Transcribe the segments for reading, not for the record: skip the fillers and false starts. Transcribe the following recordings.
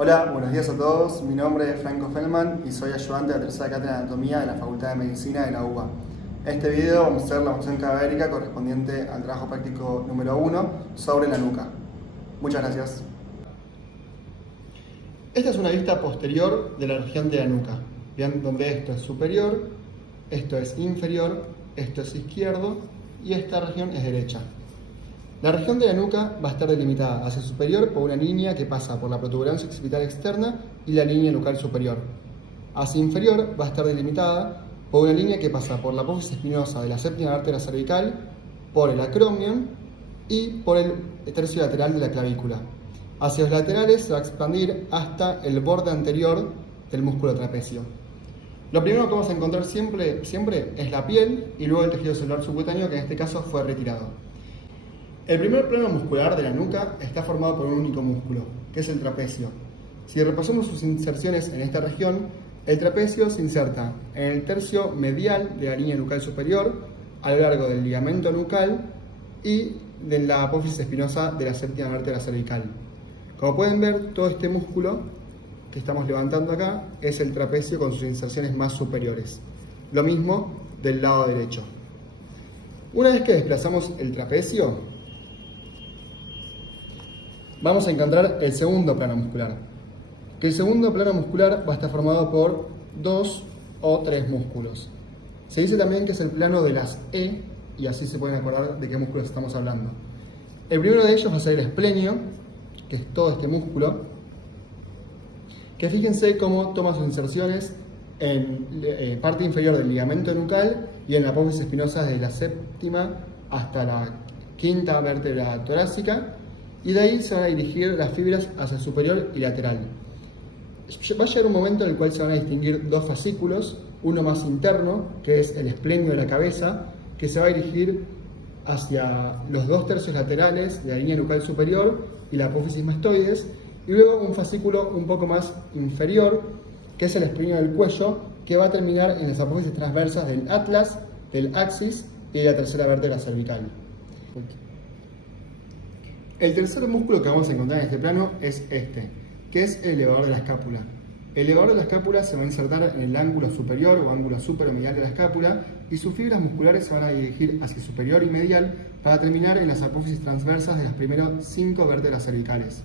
Hola, buenos días a todos. Mi nombre es Franco Feldman y soy ayudante de la tercera cátedra de Anatomía de la Facultad de Medicina de la UBA. En este video vamos a hacer la función cadavérica correspondiente al trabajo práctico número 1 sobre la nuca. Muchas gracias. Esta es una vista posterior de la región de la nuca, ¿bien? Donde esto es superior, esto es inferior, esto es izquierdo y esta región es derecha. La región de la nuca va a estar delimitada hacia superior por una línea que pasa por la protuberancia occipital externa y la línea nucal superior. Hacia inferior va a estar delimitada por una línea que pasa por la apófisis espinosa de la séptima vértebra cervical, por el acromion y por el tercio lateral de la clavícula. Hacia los laterales se va a expandir hasta el borde anterior del músculo trapecio. Lo primero que vamos a encontrar siempre es la piel y luego el tejido celular subcutáneo, que en este caso fue retirado. El primer plano muscular de la nuca está formado por un único músculo, que es el trapecio. Si repasamos sus inserciones en esta región, el trapecio se inserta en el tercio medial de la línea nucal superior, a lo largo del ligamento nucal y de la apófisis espinosa de la séptima vértebra cervical. Como pueden ver, todo este músculo que estamos levantando acá es el trapecio con sus inserciones más superiores. Lo mismo del lado derecho. Una vez que desplazamos el trapecio, vamos a encontrar el segundo plano muscular. Que el segundo plano muscular va a estar formado por 2 o 3 músculos. Se dice también que es el plano de las E, y así se pueden acordar de qué músculos estamos hablando. El primero de ellos va a ser el esplenio, que es todo este músculo, que fíjense cómo toma sus inserciones en parte inferior del ligamento nucal y en la apófisis espinosa desde la séptima hasta la quinta vértebra torácica, y de ahí se van a dirigir las fibras hacia el superior y lateral. Va a llegar un momento en el cual se van a distinguir dos fascículos, uno más interno, que es el esplenio de la cabeza, que se va a dirigir hacia los 2 tercios laterales de la línea nucal superior y la apófisis mastoides, y luego un fascículo un poco más inferior, que es el esplenio del cuello, que va a terminar en las apófisis transversas del atlas, del axis y de la tercera vértebra cervical. El tercer músculo que vamos a encontrar en este plano es este, que es el elevador de la escápula. El elevador de la escápula se va a insertar en el ángulo superior o ángulo superomedial de la escápula y sus fibras musculares se van a dirigir hacia superior y medial para terminar en las apófisis transversas de las primeras 5 vértebras cervicales.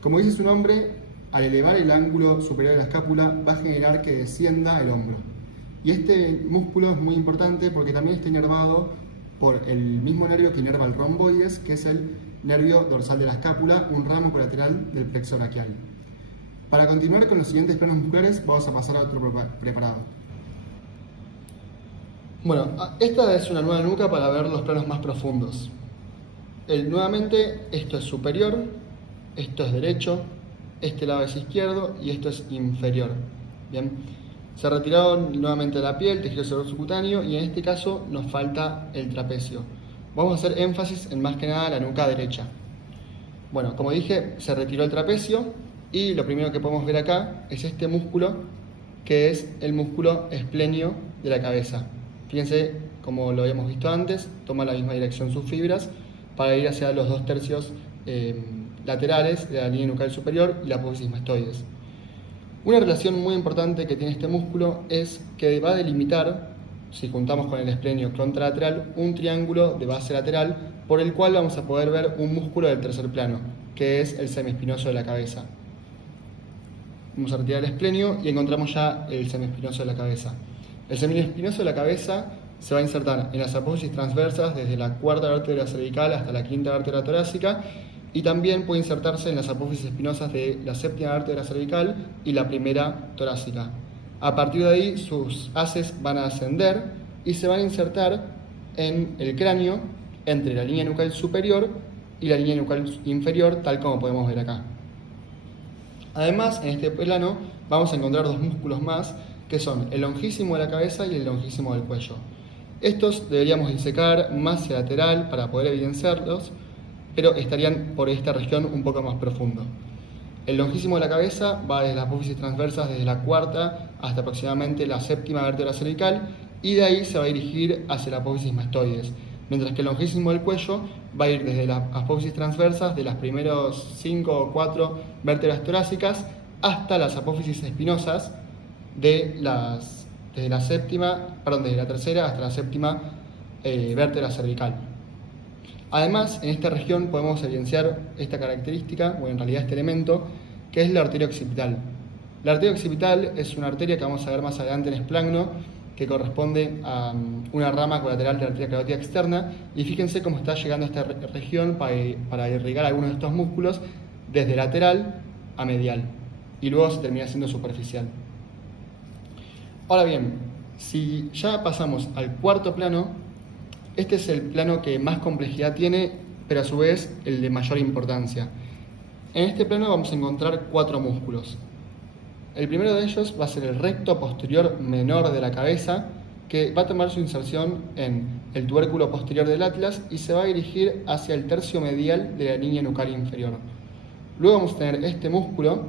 Como dice su nombre, al elevar el ángulo superior de la escápula va a generar que descienda el hombro. Y este músculo es muy importante porque también está inervado por el mismo nervio que inerva el romboides, que es el nervio dorsal de la escápula, un ramo colateral del plexo braquial. Para continuar con los siguientes planos musculares, vamos a pasar a otro preparado. Bueno, esta es una nueva nuca para ver los planos más profundos. Nuevamente, esto es superior, esto es derecho, este lado es izquierdo y esto es inferior. Bien, se retiraron nuevamente la piel, tejido celular subcutáneo, y en este caso nos falta el trapecio. Vamos a hacer énfasis en más que nada la nuca derecha. Bueno, como dije, se retiró el trapecio y lo primero que podemos ver acá es este músculo, que es el músculo esplenio de la cabeza. Fíjense, como lo habíamos visto antes, toma la misma dirección sus fibras para ir hacia los 2 tercios laterales de la línea nucal superior y la apófisis mastoides. Una relación muy importante que tiene este músculo es que va a delimitar, si juntamos con el esplenio contralateral, un triángulo de base lateral por el cual vamos a poder ver un músculo del tercer plano, que es el semiespinoso de la cabeza. Vamos a retirar el esplenio y encontramos ya el semiespinoso de la cabeza. El semiespinoso de la cabeza se va a insertar en las apófisis transversas desde la cuarta vértebra cervical hasta la quinta vértebra torácica, y también puede insertarse en las apófisis espinosas de la séptima vértebra cervical y la primera torácica. A partir de ahí sus haces van a ascender y se van a insertar en el cráneo entre la línea nucal superior y la línea nucal inferior, tal como podemos ver acá. Además, en este plano vamos a encontrar 2 músculos más, que son el longísimo de la cabeza y el longísimo del cuello. Estos deberíamos disecar más hacia lateral para poder evidenciarlos, pero estarían por esta región un poco más profundo. El longísimo de la cabeza va desde las apófisis transversas desde la cuarta hasta aproximadamente la séptima vértebra cervical, y de ahí se va a dirigir hacia la apófisis mastoides, mientras que el longicismo del cuello va a ir desde las apófisis transversas de las primeros 5 o 4 vértebras torácicas hasta las apófisis espinosas desde la tercera hasta la séptima vértebra cervical. Además, en esta región podemos evidenciar esta característica, o en realidad este elemento, que es la arteria occipital. La arteria occipital es una arteria que vamos a ver más adelante en esplagno, que corresponde a una rama colateral de la arteria carótida externa, y fíjense cómo está llegando a esta región para irrigar algunos de estos músculos desde lateral a medial, y luego se termina siendo superficial. Ahora bien, si ya pasamos al cuarto plano, este es el plano que más complejidad tiene, pero a su vez el de mayor importancia. En este plano vamos a encontrar 4 músculos. El primero de ellos va a ser el recto posterior menor de la cabeza, que va a tomar su inserción en el tubérculo posterior del atlas y se va a dirigir hacia el tercio medial de la línea nucal inferior. Luego vamos a tener este músculo,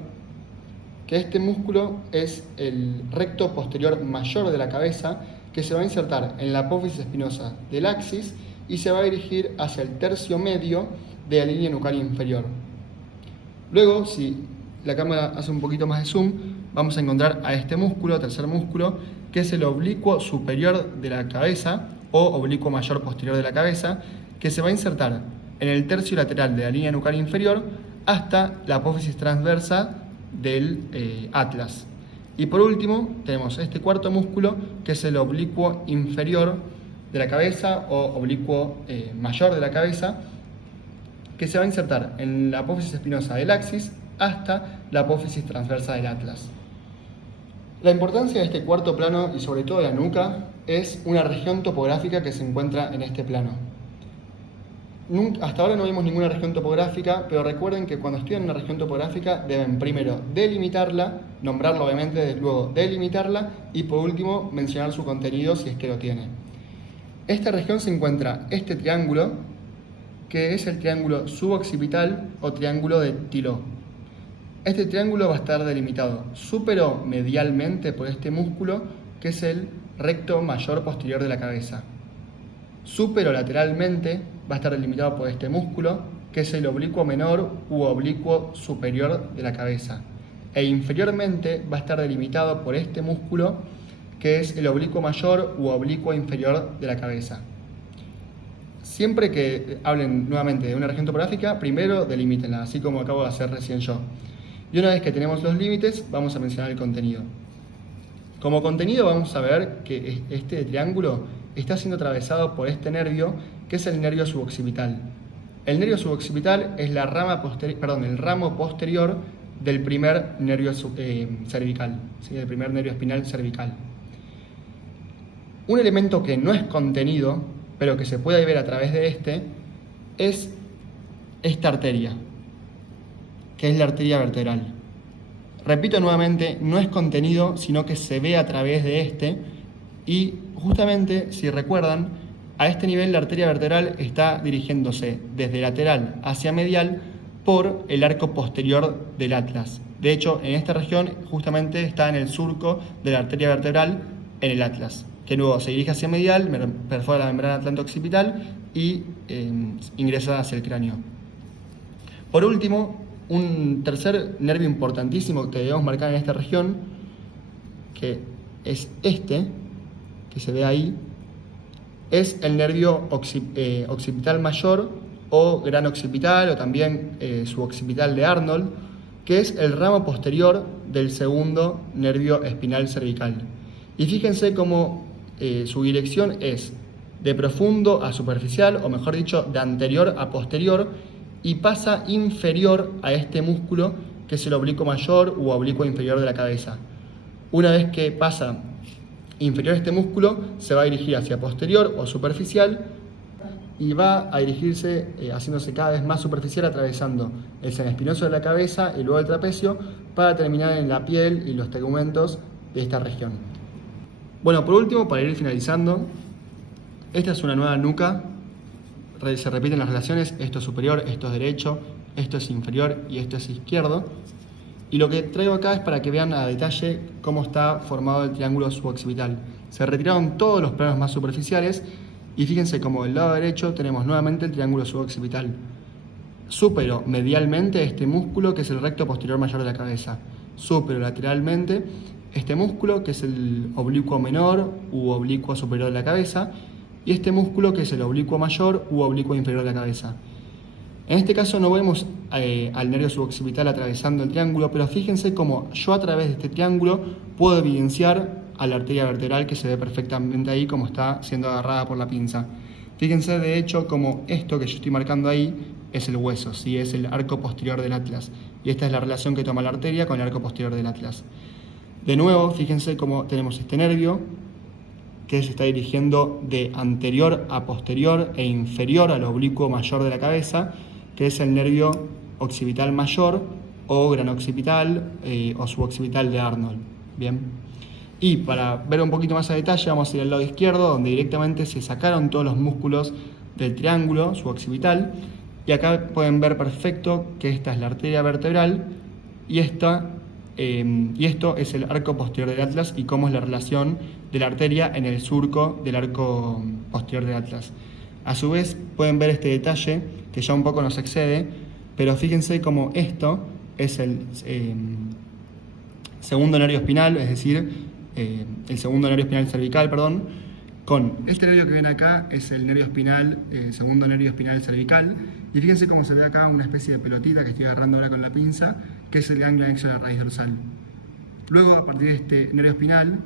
que este músculo es el recto posterior mayor de la cabeza, que se va a insertar en la apófisis espinosa del axis y se va a dirigir hacia el tercio medio de la línea nucal inferior. Luego, si la cámara hace un poquito más de zoom, vamos a encontrar a este músculo, tercer músculo, que es el oblicuo superior de la cabeza o oblicuo mayor posterior de la cabeza, que se va a insertar en el tercio lateral de la línea nucal inferior hasta la apófisis transversa del atlas. Y por último tenemos este cuarto músculo, que es el oblicuo inferior de la cabeza o oblicuo mayor de la cabeza, que se va a insertar en la apófisis espinosa del axis hasta la apófisis transversa del atlas. La importancia de este cuarto plano y sobre todo de la nuca es una región topográfica que se encuentra en este plano. Hasta ahora no vimos ninguna región topográfica, pero recuerden que cuando estudian una región topográfica deben primero delimitarla, nombrarla obviamente, luego delimitarla y por último mencionar su contenido si es que lo tiene. Esta región se encuentra este triángulo, que es el triángulo suboccipital o triángulo de Thilot. Este triángulo va a estar delimitado superomedialmente por este músculo, que es el recto mayor posterior de la cabeza. Superolateralmente va a estar delimitado por este músculo, que es el oblicuo menor u oblicuo superior de la cabeza. E inferiormente va a estar delimitado por este músculo, que es el oblicuo mayor u oblicuo inferior de la cabeza. Siempre que hablen nuevamente de una región topográfica, primero delimítenla, así como acabo de hacer recién yo. Y una vez que tenemos los límites, vamos a mencionar el contenido. Como contenido vamos a ver que este triángulo está siendo atravesado por este nervio, que es el nervio suboccipital. El nervio suboccipital es el ramo posterior del primer nervio cervical, ¿sí? El primer nervio espinal cervical. Un elemento que no es contenido, pero que se puede ver a través de es esta arteria, que es la arteria vertebral. Repito nuevamente, no es contenido, sino que se ve a través de y justamente, si recuerdan, a este nivel la arteria vertebral está dirigiéndose desde lateral hacia medial por el arco posterior del atlas. De hecho, en esta región justamente está en el surco de la arteria vertebral en el atlas, que luego se dirige hacia medial, perfora la membrana atlanto-occipital y ingresa hacia el cráneo. Por último, un tercer nervio importantísimo que debemos marcar en esta región, que es este, que se ve ahí, es el nervio occipital mayor o gran occipital o también suboccipital de Arnold, que es el ramo posterior del segundo nervio espinal cervical. Y fíjense cómo su dirección es de profundo a superficial, o mejor dicho, de anterior a posterior, y pasa inferior a este músculo, que es el oblicuo mayor u oblicuo inferior de la cabeza. Una vez que pasa inferior a este músculo, se va a dirigir hacia posterior o superficial y va a dirigirse haciéndose cada vez más superficial, atravesando el seno espinoso de la cabeza y luego el trapecio, para terminar en la piel y los tegumentos de esta región. Bueno, por último, para ir finalizando, esta es una nueva nuca. Se repiten las relaciones, esto es superior, esto es derecho, esto es inferior y esto es izquierdo. Y lo que traigo acá es para que vean a detalle cómo está formado el triángulo suboccipital. Se retiraron todos los planos más superficiales Y fíjense como del lado derecho tenemos nuevamente el triángulo suboccipital. Supero medialmente este músculo que es el recto posterior mayor de la cabeza. Supero lateralmente este músculo que es el oblicuo menor u oblicuo superior de la cabeza. Y este músculo que es el oblicuo mayor u oblicuo inferior de la cabeza. En este caso no vemos al nervio suboccipital atravesando el triángulo, pero fíjense cómo yo a través de este triángulo puedo evidenciar a la arteria vertebral que se ve perfectamente ahí como está siendo agarrada por la pinza. Fíjense de hecho como esto que yo estoy marcando ahí es el hueso, ¿sí? Es el arco posterior del atlas. Y esta es la relación que toma la arteria con el arco posterior del atlas. De nuevo, fíjense cómo tenemos este nervio que se está dirigiendo de anterior a posterior e inferior al oblicuo mayor de la cabeza, que es el nervio occipital mayor o gran occipital o suboccipital de Arnold. Bien. Y para ver un poquito más a detalle vamos a ir al lado izquierdo, donde directamente se sacaron todos los músculos del triángulo suboccipital, y acá pueden ver perfecto que esta es la arteria vertebral y esto es el arco posterior del atlas y cómo es la relación de la arteria en el surco del arco posterior del atlas. A su vez pueden ver este detalle que ya un poco nos excede, pero fíjense cómo esto es el segundo nervio espinal, es decir, el segundo nervio espinal cervical, con este nervio que ven acá es el nervio espinal, segundo nervio espinal cervical, y fíjense cómo se ve acá una especie de pelotita que estoy agarrando ahora con la pinza, que es el ganglio anexo de la raíz dorsal. Luego, a partir de este nervio espinal,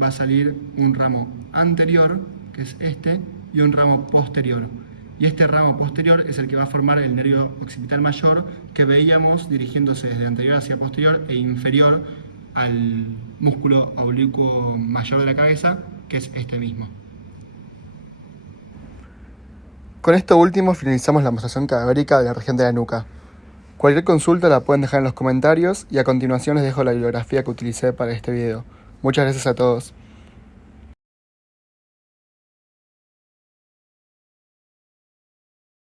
va a salir un ramo anterior, que es este, y un ramo posterior. Y este ramo posterior es el que va a formar el nervio occipital mayor que veíamos dirigiéndose desde anterior hacia posterior e inferior al músculo oblicuo mayor de la cabeza, que es este mismo. Con esto último finalizamos la mostración cadavérica de la región de la nuca. Cualquier consulta la pueden dejar en los comentarios y a continuación les dejo la bibliografía que utilicé para este video. Muchas gracias a todos.